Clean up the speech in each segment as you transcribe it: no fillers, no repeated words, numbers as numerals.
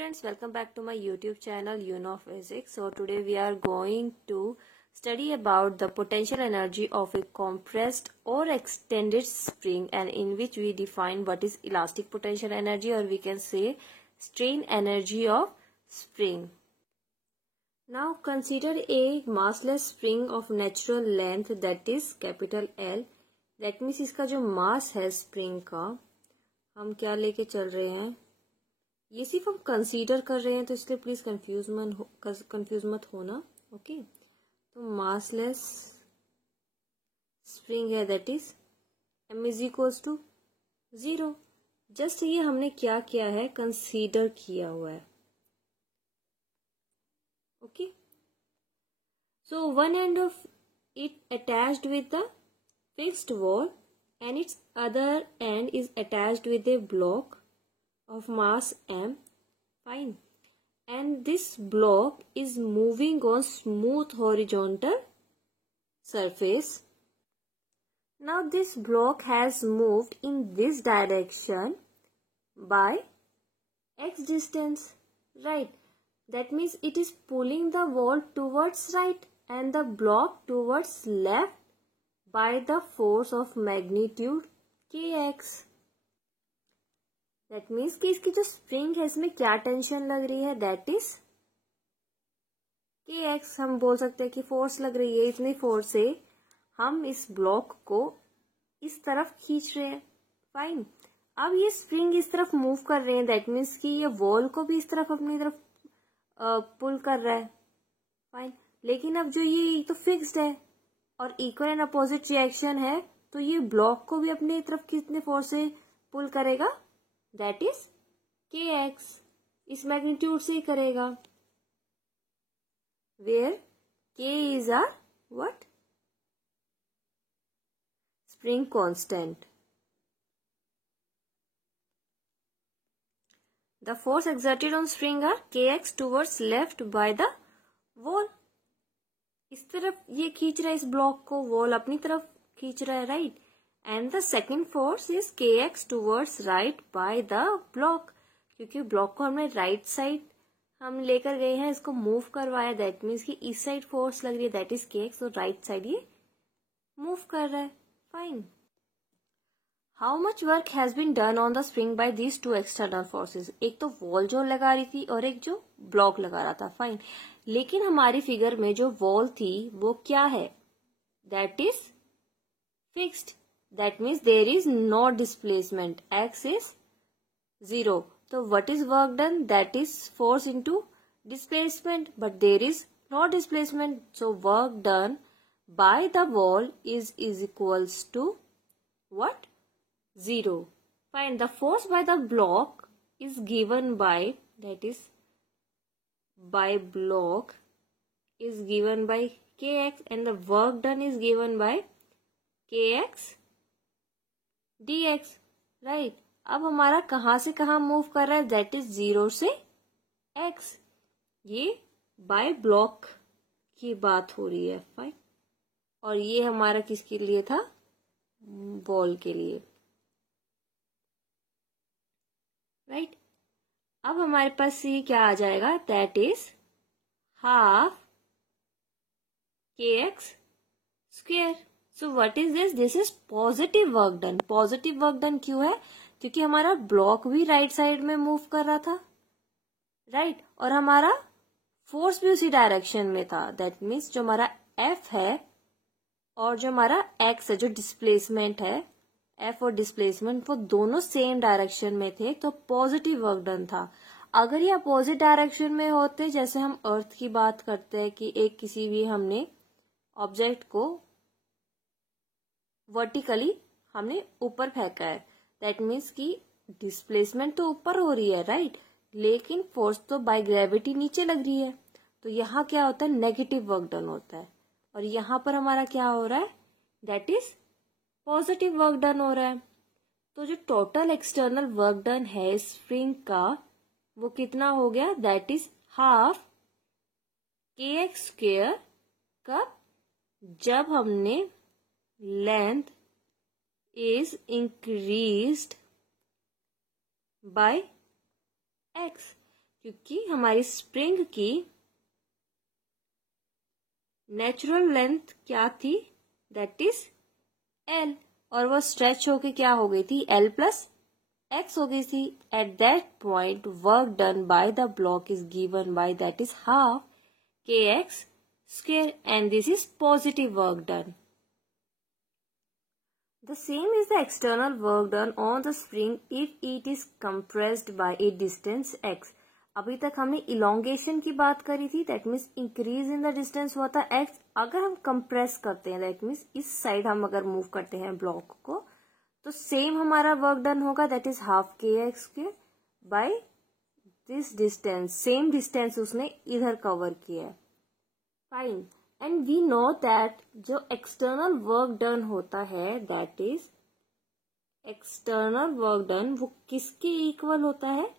friends, welcome back to my YouTube channel Physics. So today we are going to study about the potential energy of a compressed or extended spring, and in which we define what is elastic potential energy, or we can say strain energy of spring. Now consider a massless spring of natural length, that is capital L. That means इसका जो मास है spring का, हम क्या लेके चल रहे हैं, ये सिर्फ हम कंसीडर कर रहे हैं, तो इसलिए प्लीज कंफ्यूज मत होना. ओके, तो मासलेस स्प्रिंग है, that is m is equals to 0. Just ये हमने क्या किया है, कंसीडर किया हुआ है. Okay, so one end of it attached with the fixed wall and its other end is attached with a block of mass m. Fine. And this block is moving on smooth horizontal surface. Now this block has moved in this direction by x distance, right? That means it is pulling the wall towards right and the block towards left by the force of magnitude kx. That means कि इसकी जो spring है इसमें क्या tension लग रही है, that is kx. हम बोल सकते हैं कि फोर्स लग रही है, इतनी फोर्स से हम इस ब्लॉक को इस तरफ खींच रहे हैं. फाइन. अब ये स्प्रिंग इस तरफ मूव कर रहे हैं, दैट मीन्स कि ये वॉल को भी इस तरफ अपनी तरफ पुल कर रहा है. फाइन. लेकिन अब जो ये तो फिक्स्ड है और इक्वल एंड अपोजिट रिएक्शन है, तो ये ब्लॉक को भी अपनी तरफ कितने फोर्स से पुल करेगा, दैट इज kx. इस मैग्नीट्यूड से ही करेगा, where k is are what, spring constant. The force exerted on spring are kx towards left by the wall. इस तरफ ये खींच रहा है इस ब्लॉक को, वॉल अपनी तरफ खींच रहा है, right. And the second force is kx towards right by the block. क्योंकि ब्लॉक को हमने राइट साइड हम लेकर गए हैं, इसको मूव करवाया, दैट मीन्स कि इस साइड फोर्स लग रही है, दैट इज kx, और राइट साइड ये मूव कर रहा है. Fine. How much work has been done on the spring by these two external forces. एक तो वॉल जो लगा रही थी और एक जो ब्लॉक लगा रहा था. फाइन. लेकिन हमारी फिगर में जो वॉल थी वो क्या है, that is fixed. That means there is no displacement, x is 0. तो what is work done, that is force into displacement, but there is no displacement, so work done by the wall is equals to what, 0. Fine. The force by the block is given by, that is by block is given by kx, and the work done is given by kx dx, right. अब हमारा कहाँ से कहाँ move कर रहा है, that is 0 से x. ये बाय ब्लॉक की बात हो रही है. फाइन. और ये हमारा किसके लिए था, वॉल के लिए, राइट. अब हमारे पास ये क्या आ जाएगा, that is half kx square. So what is this, this is positive work done. Positive work done क्यों है, क्योंकि हमारा ब्लॉक भी राइट साइड में मूव कर रहा था, राइट. और हमारा फोर्स भी उसी डायरेक्शन में था. दैट मीन्स जो हमारा F है और जो हमारा x है, जो डिस्प्लेसमेंट है, F और डिस्प्लेसमेंट, वो दोनों सेम डायरेक्शन में थे, तो पॉजिटिव वर्क डन था. अगर ये अपोजिट डायरेक्शन में होते, जैसे हम अर्थ की बात करते हैं कि एक किसी भी हमने ऑब्जेक्ट को वर्टिकली हमने ऊपर फेंका है, दैट मीन्स कि डिस्प्लेसमेंट तो ऊपर हो रही है, राइट, लेकिन फोर्स तो बाय ग्रेविटी नीचे लग रही है. तो यहाँ क्या होता है, नेगेटिव वर्क डन होता है. और यहाँ पर हमारा क्या हो रहा है, that is positive work done हो रहा है. तो जो टोटल एक्सटर्नल वर्क डन है स्प्रिंग का, वो कितना हो गया, that is half kx square. कब, जब हमने length is increased by x. क्योंकि हमारी स्प्रिंग की नेचुरल लेंथ क्या थी, दैट इज L, और वो स्ट्रेच होके क्या हो गई थी, L प्लस x हो गई थी. At that point work done by the block is given by that is half kx square, and this is positive work done. The same is the external work done on the spring if it is compressed by a distance x. अभी तक हमने elongation की बात करी थी, that means increase in the distance हुआ था x. अगर हम कंप्रेस करते हैं, दैट मीन्स इस साइड हम अगर मूव करते हैं ब्लॉक को, तो सेम हमारा वर्क डन होगा, that is half K x square by this distance. Same distance उसने इधर कवर किया है. Fine. And we know that जो एक्सटर्नल वर्क डन होता है, that is external work done, वो किसके इक्वल होता है,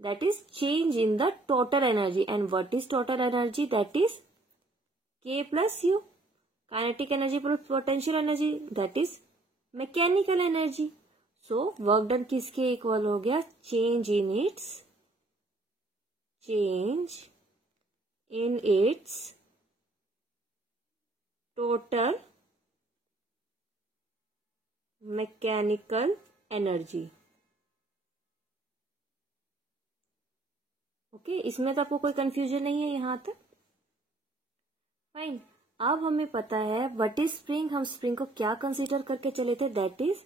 that is change in the total energy. And what is total energy, that is K plus U. Kinetic energy plus potential energy, that is mechanical energy. So work done किसके equal हो गया, change in its total mechanical energy. Okay, इसमें तो आपको कोई confusion नहीं है यहां तक. फाइन. अब हमें पता है व्हाट इज स्प्रिंग. हम स्प्रिंग को क्या कंसीडर करके चले थे, that is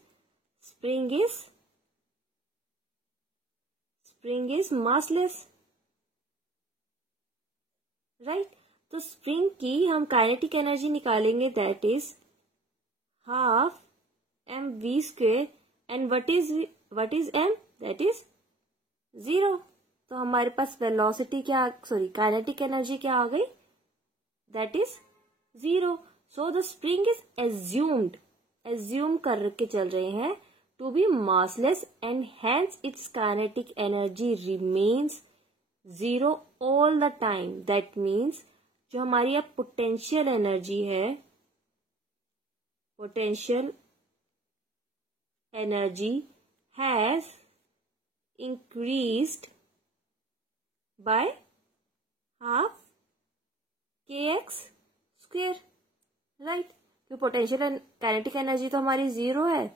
spring is massless, right. तो स्प्रिंग की हम काइनेटिक एनर्जी निकालेंगे, that is half m v square. And what is m, that is 0. तो हमारे पास वेलोसिटी क्या, सॉरी काइनेटिक एनर्जी क्या आ गई, that is 0. So the spring is assume करके चल रहे हैं to be massless, and hence it's kinetic energy remains 0 all the time. That means जो हमारी अब पोटेंशियल एनर्जी है, potential energy has increased by half kx square, right. तो potential kinetic energy तो हमारी 0 है,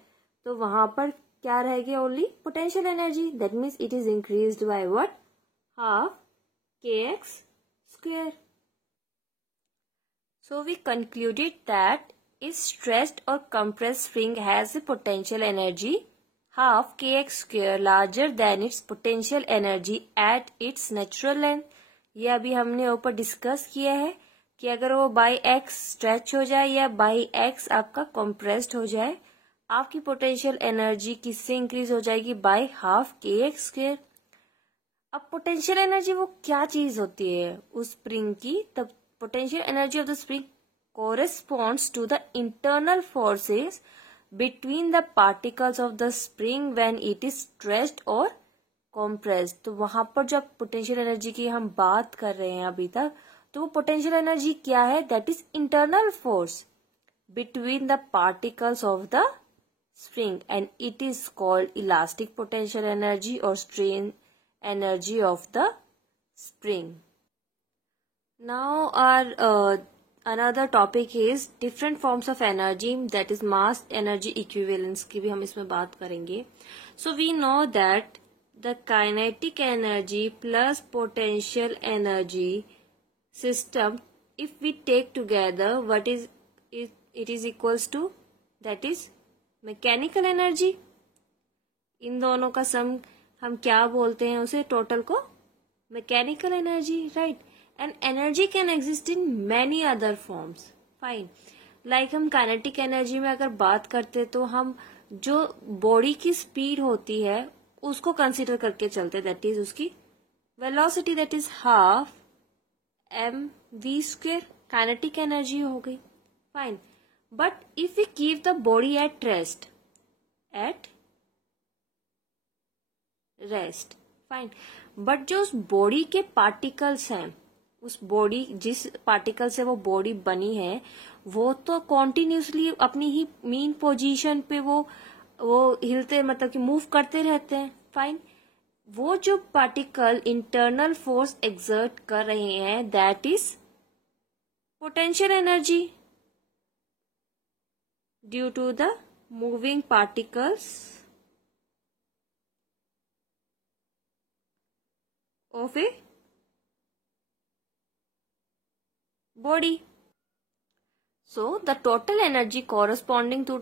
तो वहां पर क्या रहेगी, only potential energy. That means it is increased by what, half kx square. So we concluded that a stressed or compressed spring has a potential energy half kx square larger than its potential energy at its natural length. ये अभी हमने ऊपर discuss किया है कि अगर वो by x stretch हो जाए या बाई एक्स आपका कंप्रेस्ड हो जाए, आपकी पोटेंशियल एनर्जी किससे इंक्रीज हो जाएगी, by half K x square. अब पोटेंशियल एनर्जी वो क्या चीज होती है उस स्प्रिंग की, तब potential energy of the spring corresponds to the internal forces between the particles of the spring when it is stretched or compressed. तो वहां पर जब पोटेंशियल एनर्जी की हम बात कर रहे हैं अभी तक, तो वो पोटेंशियल एनर्जी क्या है, that is internal force between the particles of the spring, and it is called elastic potential energy और strain energy of the spring. Now our another topic is different forms of energy, that is mass energy equivalence की भी हम इसमें बात करेंगे. So we know that the kinetic energy plus potential energy system, if we take together, what is it is equals to, that is mechanical energy. इन दोनों का सम हम क्या बोलते हैं, उसे टोटल को mechanical energy, right. And energy can exist in many other forms. Fine. Like हम kinetic energy में अगर बात करते तो हम जो बॉडी की स्पीड होती है उसको कंसीडर करके चलते, दैट इज उसकी velocity, that is half m v square, kinetic energy हो गई. Fine. But if we keep the body at rest, fine. But जो उस बॉडी के पार्टिकल्स हैं, उस बॉडी जिस पार्टिकल से वो बॉडी बनी है, वो तो कॉन्टिन्यूसली अपनी ही मीन पोजीशन पे वो हिलते, मतलब कि मूव करते रहते हैं. फाइन. वो जो पार्टिकल इंटरनल फोर्स एक्सर्ट कर रहे हैं that is potential energy due to the moving particles of a body. So the total energy corresponding to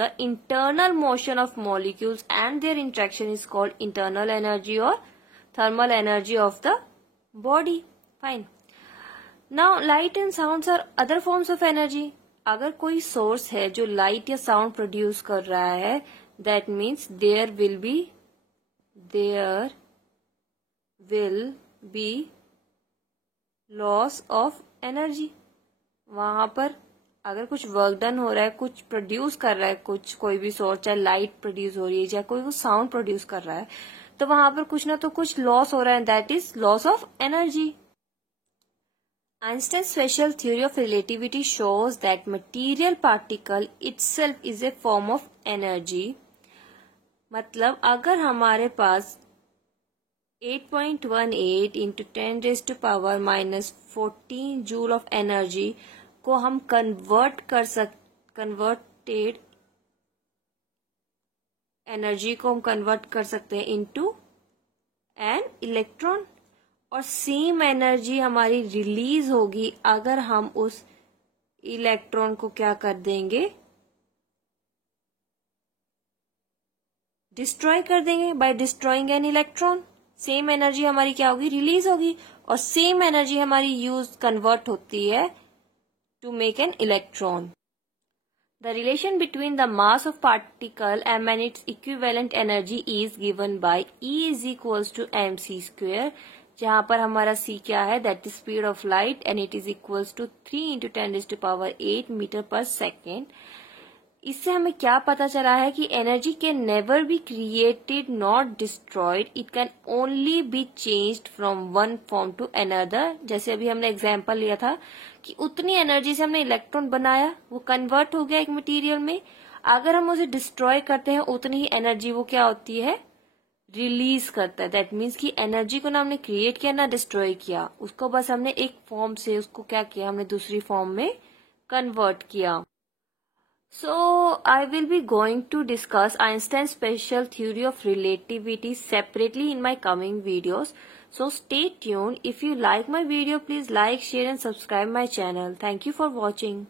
the internal motion of molecules and their interaction is called internal energy or thermal energy of the body. Fine. Now light and sounds are other forms of energy. अगर कोई source है जो light या sound produce कर रहा है, that means there will be loss of energy. वहां पर अगर कुछ वर्क डन हो रहा है, कुछ प्रोड्यूस कर रहा है, कुछ कोई भी सोर्स, चाहे लाइट प्रोड्यूस हो रही है, चाहे कोई वो साउंड प्रोड्यूस कर रहा है, तो वहां पर कुछ ना तो कुछ लॉस हो रहा है, that is loss of energy. Einstein special theory of relativity shows that material particle itself is a form of energy. मतलब अगर हमारे पास 8.18 into 10 raised to power minus 14 joule of energy को हम कन्वर्टेड एनर्जी को हम कन्वर्ट कर सकते हैं इनटू एन इलेक्ट्रॉन, और सेम एनर्जी हमारी रिलीज होगी अगर हम उस इलेक्ट्रॉन को क्या कर देंगे, डिस्ट्रॉय कर देंगे. By destroying an electron same energy हमारी क्या होगी, रिलीज होगी, और सेम एनर्जी हमारी यूज कन्वर्ट होती है to make an electron. The relation between the mass of particle m and its equivalent energy is given by E is equals to mc square, जहां पर हमारा c क्या है, that is speed of light and it is equals to 3 into 10 raised to power 8 metre पर second. इससे हमें क्या पता चला है कि energy can never be created not destroyed, it can only be changed from one form to another. जैसे अभी हमने एग्जांपल लिया था कि उतनी एनर्जी से हमने इलेक्ट्रॉन बनाया, वो कन्वर्ट हो गया एक मटेरियल में. अगर हम उसे डिस्ट्रॉय करते हैं उतनी ही एनर्जी वो क्या होती है, रिलीज करता है. दैट मीन्स कि एनर्जी को ना हमने क्रिएट किया ना डिस्ट्रॉय किया, उसको बस हमने एक फॉर्म से उसको क्या किया, हमने दूसरी फॉर्म में कन्वर्ट किया. So, I will be going to discuss Einstein's special theory of relativity separately in my coming videos. So, stay tuned. If you like my video, please like, share and subscribe my channel. Thank you for watching.